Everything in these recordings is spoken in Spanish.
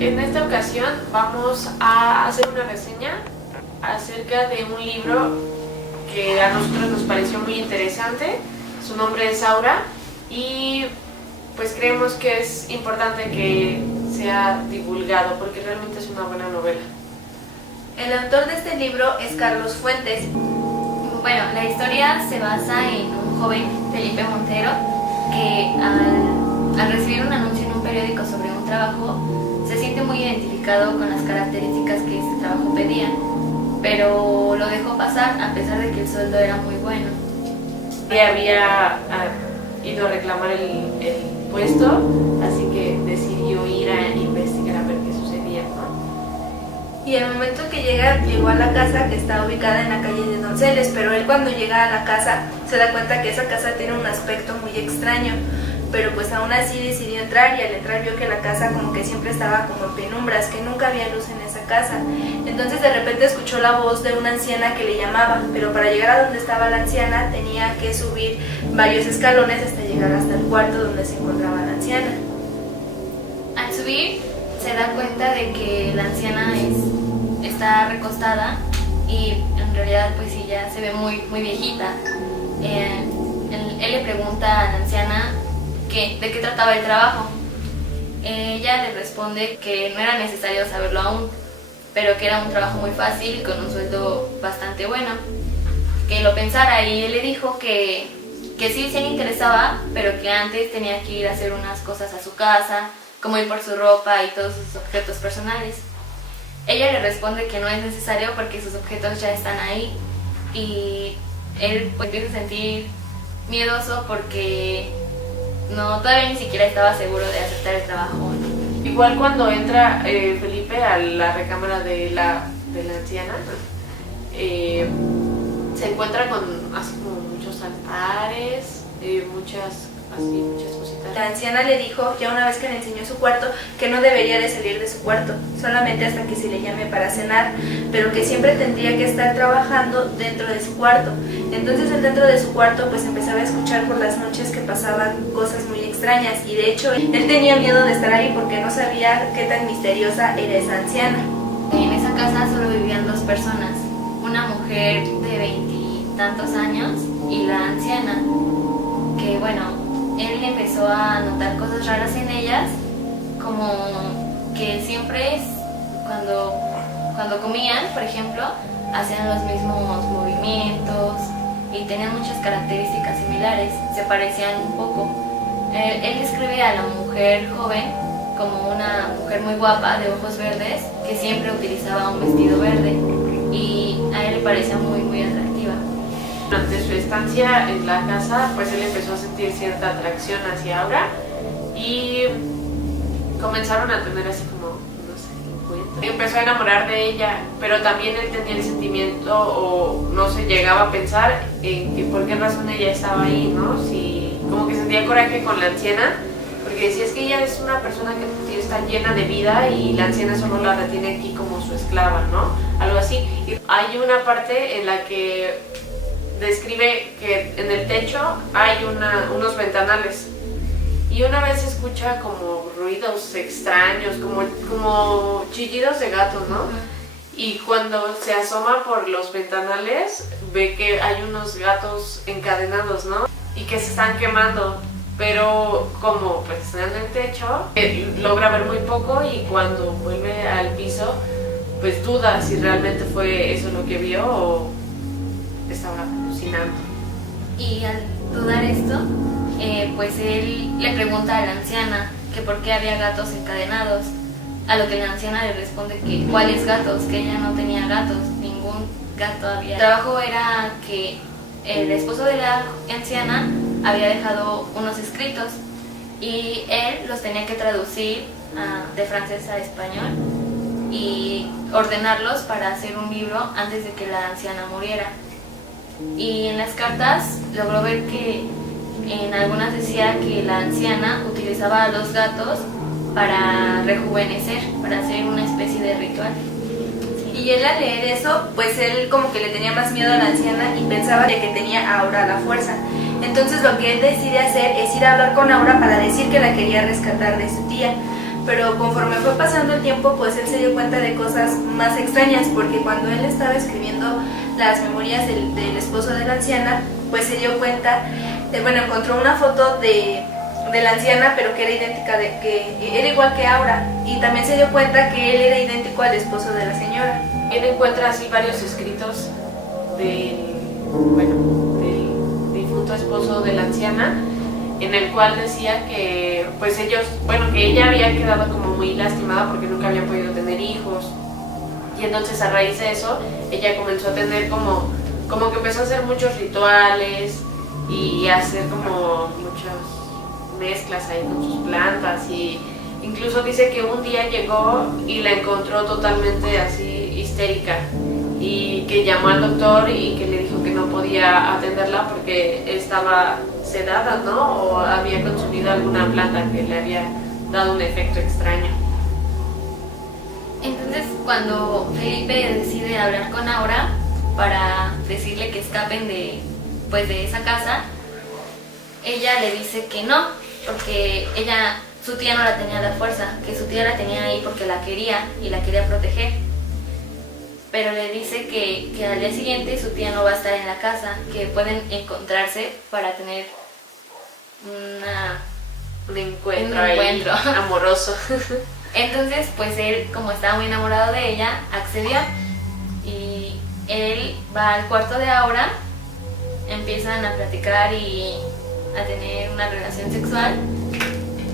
En esta ocasión vamos a hacer una reseña acerca de un libro que a nosotros nos pareció muy interesante. Su nombre es Aura y pues creemos que es importante que sea divulgado porque realmente es una buena novela. El autor de este libro es Carlos Fuentes. Bueno, la historia se basa en un joven, Felipe Montero, que al recibir un anuncio en un periódico sobre un trabajo, se siente muy identificado con las características que este trabajo pedía, pero lo dejó pasar a pesar de que el sueldo era muy bueno. Había ido a reclamar el puesto, así que decidió ir a investigar a ver qué sucedía, ¿no? Y el momento que llegó a la casa, que está ubicada en la calle de Donceles, pero él cuando llega a la casa se da cuenta que esa casa tiene un aspecto muy extraño, pero pues aún así decidió entrar y al entrar vio que la casa como que siempre estaba como en penumbras, que nunca había luz en esa casa. Entonces de repente escuchó la voz de una anciana que le llamaba, pero para llegar a donde estaba la anciana tenía que subir varios escalones hasta llegar hasta el cuarto donde se encontraba la anciana. Al subir se da cuenta de que la anciana está recostada y en realidad pues sí ya se ve muy viejita. Él le pregunta a la anciana de qué trataba el trabajo. Ella le responde que no era necesario saberlo aún, pero que era un trabajo muy fácil y con un sueldo bastante bueno. Que lo pensara y él le dijo que sí le interesaba, pero que antes tenía que ir a hacer unas cosas a su casa, como ir por su ropa y todos sus objetos personales. Ella le responde que no es necesario porque sus objetos ya están ahí y él pues empieza a sentir miedoso porque todavía ni siquiera estaba seguro de aceptar el trabajo. Igual cuando entra Felipe a la recámara de la anciana, se encuentra con así como muchos altares, muchas cositas. La anciana le dijo, ya una vez que le enseñó su cuarto, que no debería de salir de su cuarto, solamente hasta que se le llame para cenar, pero que siempre tendría que estar trabajando dentro de su cuarto. Entonces él dentro de su cuarto pues empezaba a escuchar por las noches que pasaban cosas muy extrañas y de hecho él tenía miedo de estar ahí porque no sabía qué tan misteriosa era esa anciana. En esa casa solo vivían dos personas, una mujer de 20 y tantos años y la anciana, que bueno, él empezó a notar cosas raras en ellas, como que siempre cuando comían, por ejemplo, hacían los mismos movimientos y tenían muchas características similares, se parecían un poco. Él describe a la mujer joven como una mujer muy guapa, de ojos verdes, que siempre utilizaba un vestido verde y a él le parecía muy atractiva. Durante su estancia en la casa, pues él empezó a sentir cierta atracción hacia Aura y comenzaron a tener así como, no sé, encuentro. Empezó a enamorar de ella, pero también él tenía el sentimiento, o no se llegaba a pensar en que por qué razón ella estaba ahí, ¿no? Si como que sentía coraje con la anciana, porque decía, es que ella es una persona que está llena de vida y la anciana solo la retiene aquí como su esclava, ¿no? Algo así. Y hay una parte en la que describe que en el techo hay unos ventanales y una vez escucha como ruidos extraños, como chillidos de gatos, ¿no? Y cuando se asoma por los ventanales ve que hay unos gatos encadenados, ¿no? Y que se están quemando, pero como pues están en el techo, logra ver muy poco y cuando vuelve al piso pues duda si realmente fue eso lo que vio o estaba alucinando. Y al dudar esto, pues él le pregunta a la anciana que por qué había gatos encadenados, a lo que la anciana le responde que cuáles gatos, que ella no tenía gatos, ningún gato había. El trabajo era que el esposo de la anciana había dejado unos escritos y él los tenía que traducir de francés a español y ordenarlos para hacer un libro antes de que la anciana muriera. Y en las cartas logró ver que en algunas decía que la anciana utilizaba a los gatos para rejuvenecer, para hacer una especie de ritual. Y él al leer eso, pues él como que le tenía más miedo a la anciana y pensaba de que tenía a Aura a la fuerza. Entonces lo que él decide hacer es ir a hablar con Aura para decir que la quería rescatar de su tía. pero conforme fue pasando el tiempo, pues él se dio cuenta de cosas más extrañas, porque cuando él estaba escribiendo las memorias del esposo de la anciana, pues se dio cuenta, encontró una foto de la anciana, pero que era idéntica, que era igual que Aura, y también se dio cuenta que él era idéntico al esposo de la señora. Él encuentra así varios escritos del difunto esposo de la anciana, en el cual decía que pues que ella había quedado como muy lastimada porque nunca había podido tener hijos, y entonces a raíz de eso ella comenzó a tener como que empezó a hacer muchos rituales y a hacer como muchas mezclas ahí con sus plantas, y incluso dice que un día llegó y la encontró totalmente así histérica, y que llamó al doctor y que le dijo que no podía atenderla porque estaba sedada, ¿no? O había consumido alguna planta que le había dado un efecto extraño. Entonces, cuando Felipe decide hablar con Aura para decirle que escapen de esa casa, ella le dice que no, porque su tía no la tenía a la fuerza, que su tía la tenía ahí porque la quería y la quería proteger. Pero le dice que al día siguiente su tía no va a estar en la casa, que pueden encontrarse para tener un encuentro amoroso. Entonces, pues él, como estaba muy enamorado de ella, accedió, y él va al cuarto de Aura, empiezan a platicar y a tener una relación sexual,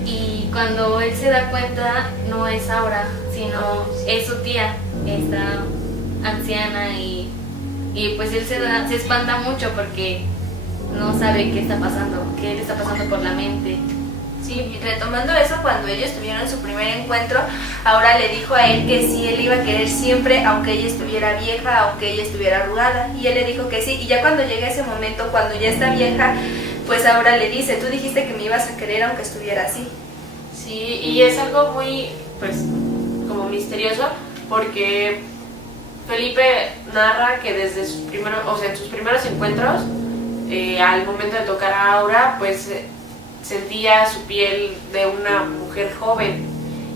y cuando él se da cuenta no es Aura, sino es su tía, esta anciana, y pues él se espanta mucho porque no sabe qué está pasando, qué le está pasando por la mente. Sí, retomando eso, cuando ellos tuvieron su primer encuentro, Aura le dijo a él que sí, él iba a querer siempre, aunque ella estuviera vieja, aunque ella estuviera arrugada, y él le dijo que sí, y ya cuando llega ese momento, cuando ya está vieja, pues Aura le dice, tú dijiste que me ibas a querer aunque estuviera así. Sí, y es algo muy, pues, como misterioso, porque Felipe narra que desde sus primeros, en sus primeros encuentros, al momento de tocar a Aura, pues sentía su piel de una mujer joven,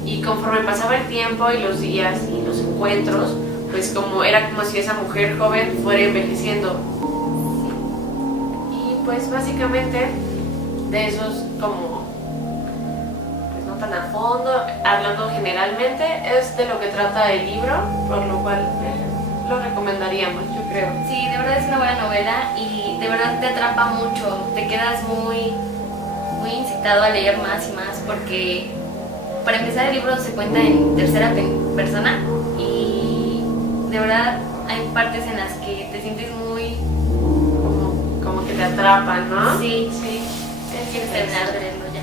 y conforme pasaba el tiempo y los días y los encuentros, pues era como si esa mujer joven fuera envejeciendo. Y pues básicamente de esos como pues no tan a fondo, hablando generalmente, es de lo que trata el libro, por lo cual lo recomendaríamos, yo creo. Sí, de verdad es una buena novela y de verdad te atrapa mucho, te quedas muy incitado a leer más y más, porque para empezar el libro se cuenta en tercera persona y de verdad hay partes en las que te sientes muy como que te atrapan, ¿no? Sí, quieres terminar de leerlo ya.